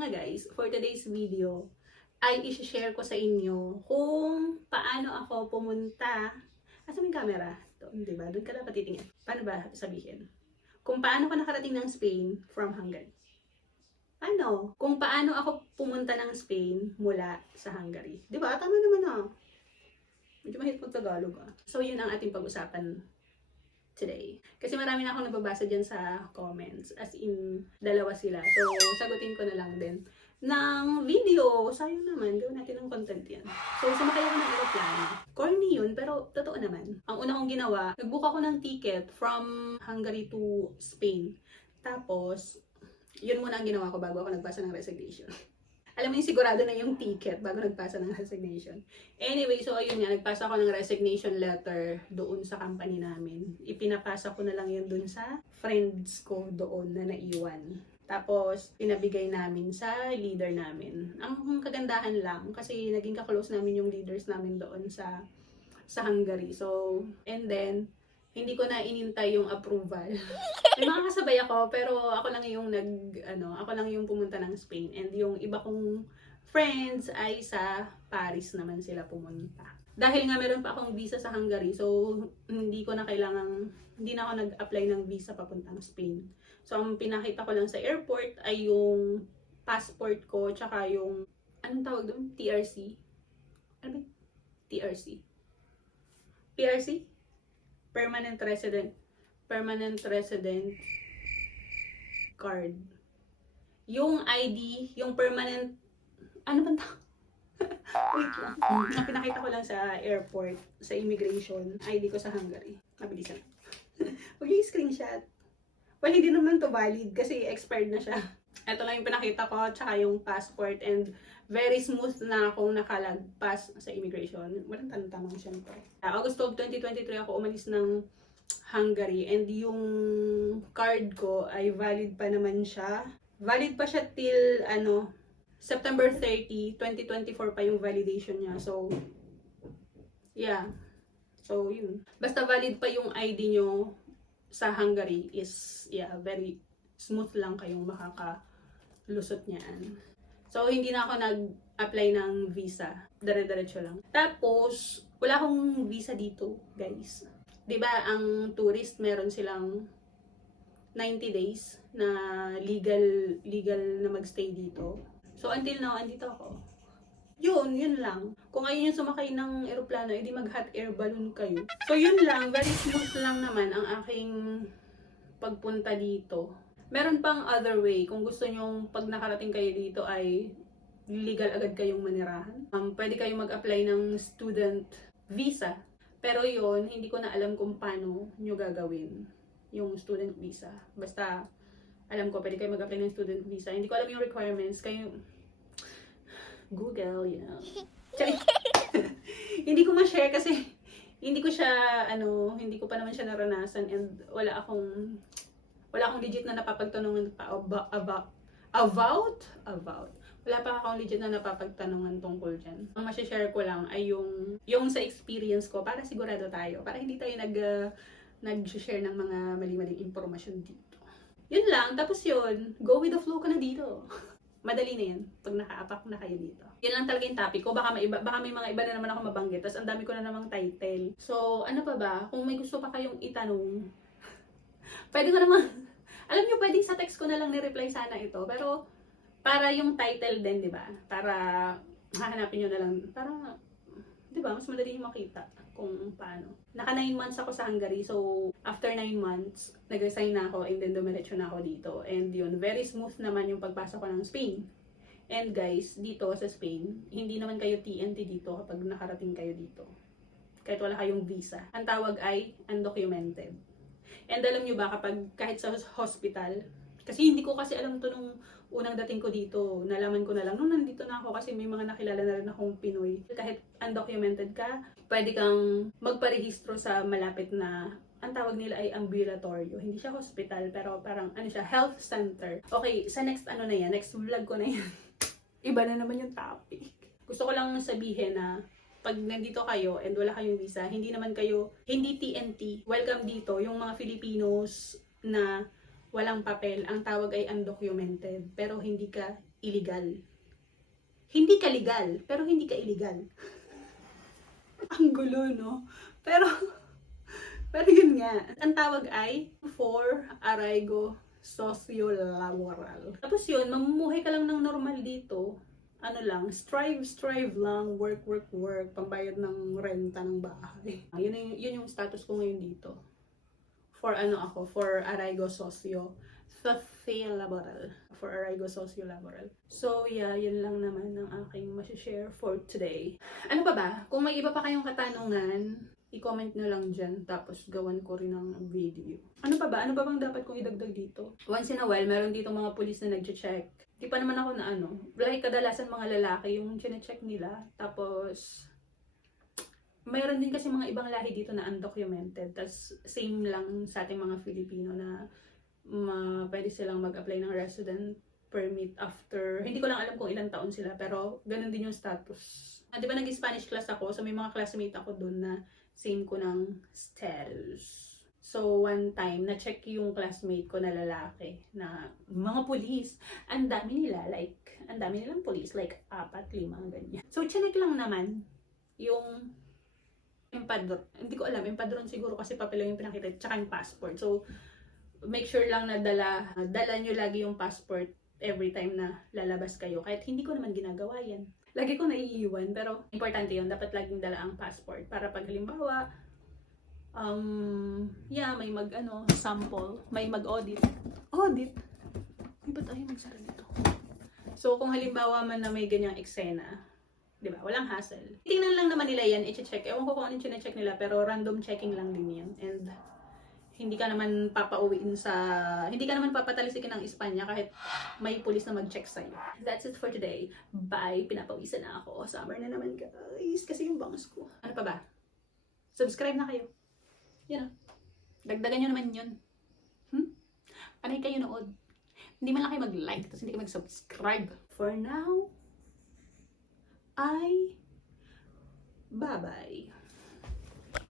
nga guys, for today's video, ay isi-share ko sa inyo kung paano ako pumunta. Asa may camera? Doon, diba? Doon ka dapat titingin. Paano ba sabihin? Kung paano ko nakarating ng Spain from Hungary. Ano? Kung paano ako pumunta ng Spain mula sa Hungary. Diba? Tama naman ah. Medyo mahirap mag-Tagalog ah. So yun ang ating pag-usapan today. Kasi marami na akong nababasa dyan sa comments. As in, dalawa sila. So, sagutin ko na lang din ng video. Sayang naman, gawin natin ng content yan. So, sumakay ako ng aeroplano. Corny yun, pero totoo naman. Ang una kong ginawa, nag-book ako ng ticket from Hungary to Spain. Tapos, yun muna ang ginawa ko bago ako nagpasa ng resignation. Alam mo yung sigurado na yung ticket bago nagpasa ng resignation. Anyway, so ayun nga, nagpasa ako ng resignation letter doon sa company namin. Ipinapasa ko na lang yun doon sa friends ko doon na naiwan. Tapos, pinabigay namin sa leader namin. Ang kagandahan lang, kasi naging kaklose namin yung leaders namin doon sa Hungary. So, and then, hindi ko na inintay yung approval. May mga kasabay ako, pero ako lang yung ako lang yung pumunta ng Spain. And yung iba kong friends ay sa Paris naman sila pumunta. Dahil nga meron pa akong visa sa Hungary, so hindi na ako nag-apply ng visa papuntang Spain. So ang pinakita ko lang sa airport ay yung passport ko, tsaka yung, anong tawag doon? TRC? Ano ba? TRC? PRC? Permanent resident card. Yung ID, yung permanent, ano ba tawag? Wait lang. Ang pinakita ko lang sa airport, sa immigration, ID ko sa Hungary. Mabilisan. Huwag yung screenshot. Well, hindi naman to valid kasi expired na siya. Ito lang yung pinakita ko, tsaka yung passport, and very smooth na akong nakalagpas sa immigration. Walang tanong-tanong syempre. August 12, 2023 ako umalis ng Hungary, and yung card ko ay valid pa naman siya. Valid pa siya till September 30, 2024 pa yung validation niya. So, yeah. So, yun. Basta valid pa yung ID nyo sa Hungary is, yeah, very smooth lang kayong makakalusot niyan. So, hindi na ako nag-apply ng visa. Dire-diretso lang. Tapos, wala akong visa dito, guys. 'Di ba ang tourist meron silang 90 days na legal na magstay dito. So, until now, andito ako. Yun lang. Kung ayaw nyo sumakay ng eroplano, edi mag-hot air balloon kayo. So, yun lang. Very smooth lang naman ang aking pagpunta dito. Meron pang other way. Kung gusto nyong pag nakarating kayo dito ay legal agad kayong manirahan. Pwede kayong mag-apply ng student visa. Pero yun, hindi ko na alam kung paano nyo gagawin yung student visa. Basta, alam ko, pwede kayo mag-apply ng student visa. Hindi ko alam yung requirements. Kayo, Google, you know. Hindi ko ma-share kasi, hindi ko pa naman siya naranasan, and wala akong legit na napapagtanungan pa about. Wala pa akong legit na napapagtanungan tungkol dyan. Ang masashare ko lang ay yung sa experience ko para sigurado tayo. Para hindi tayo nag-share ng mga mali-maling impormasyon dito. Yun lang. Tapos yun, go with the flow ka na dito. Madali na yun pag naka-apak na kayo dito. Yan lang talaga yung topic ko. Baka may mga iba na naman ako mabanggit. Tapos ang dami ko na namang title. So, ano pa ba? Kung may gusto pa kayong itanong, pwede ko naman, alam nyo, pwede sa text ko na lang ni-reply sana ito. Pero, para yung title din, di ba? Para hahanapin nyo na lang. Para, di ba? Mas madali yung makita kung paano. Naka 9 months ako sa Hungary. So, after 9 months, nag-resign na ako and then dumiretso na ako dito. And yun, very smooth naman yung pagpasok ko ng Spain. And guys, dito sa Spain, hindi naman kayo TNT dito kapag nakarating kayo dito. Kahit wala kayong visa. Ang tawag ay undocumented. And alam nyo ba, kahit sa hospital, kasi hindi ko kasi alam to nung unang dating ko dito, nalaman ko na lang nung nandito na ako kasi may mga nakilala na rin akong Pinoy. Kahit undocumented ka, pwede kang magparehistro sa malapit na, ang tawag nila ay ambulatoryo. Hindi siya hospital, pero parang health center. Okay, sa next next vlog ko na yan. Iba na naman yung topic. Gusto ko lang sabihin na pag nandito kayo and wala kayong visa, hindi TNT, welcome dito. Yung mga Filipinos na walang papel, ang tawag ay undocumented. Pero hindi ka illegal. Hindi ka legal, pero hindi ka illegal. Ang gulo, no? Pero yun nga, ang tawag ay for arraigo socio-laboral. Tapos yun, mamumuhay ka lang ng normal dito. Ano lang, strive lang, work, pambayad ng renta ng bahay. Yun yung status ko ngayon dito. For arraigo socio-laboral. For arraigo socio-laboral. So yeah, yun lang naman ang aking masishare for today. Ano pa ba? Kung may iba pa kayong katanungan, i-comment nyo lang dyan, tapos gawan ko rin ng video. Ano pa ba? Ano ba bang dapat kong idagdag dito? Once in a while, meron dito mga pulis na nag-check. Di pa naman ako na like kadalasan mga lalaki yung chine-check nila. Tapos, mayroon din kasi mga ibang lahi dito na undocumented. Tapos, same lang sa ating mga Filipino na pwede silang mag-apply ng resident permit after, hindi ko lang alam kung ilang taon sila, pero ganun din yung status. Di ba nag-Spanish class ako, so may mga classmate ako doon na same ko ng status. So, one time, na-check yung classmate ko na lalaki na mga police. Ang dami nilang police, like 4, 5, ganyan. So, chinek lang naman yung empadron. Hindi ko alam, empadron siguro kasi papel lang yung pinakita, tsaka yung passport. So, make sure lang na dala nyo lagi yung passport every time na lalabas kayo. Kahit hindi ko naman ginagawa yan. Lagi ko naiiwan, pero importante yun. Dapat laging dala ang passport para pag halimbawa, may sample, may mag-audit. Audit? Ay, ba't ayaw magsara nito? So, kung halimbawa man na may ganyang eksena, di ba, walang hassle. Tingnan lang naman nila yan, i-check. Ewan ko kung anong chine-check nila, pero random checking lang din yan. And, hindi ka naman papatalisikin ng Espanya kahit may pulis na mag-check sa'yo. That's it for today. Bye! Pinapawisan na ako. Summer na naman guys, kasi yung bangs ko. Ano pa ba? Subscribe na kayo. Yan o. Dagdagan nyo naman yun. Panay kayo nood. Hindi man lang kayo mag-like, tapos hindi kayo mag-subscribe. For now, bye-bye.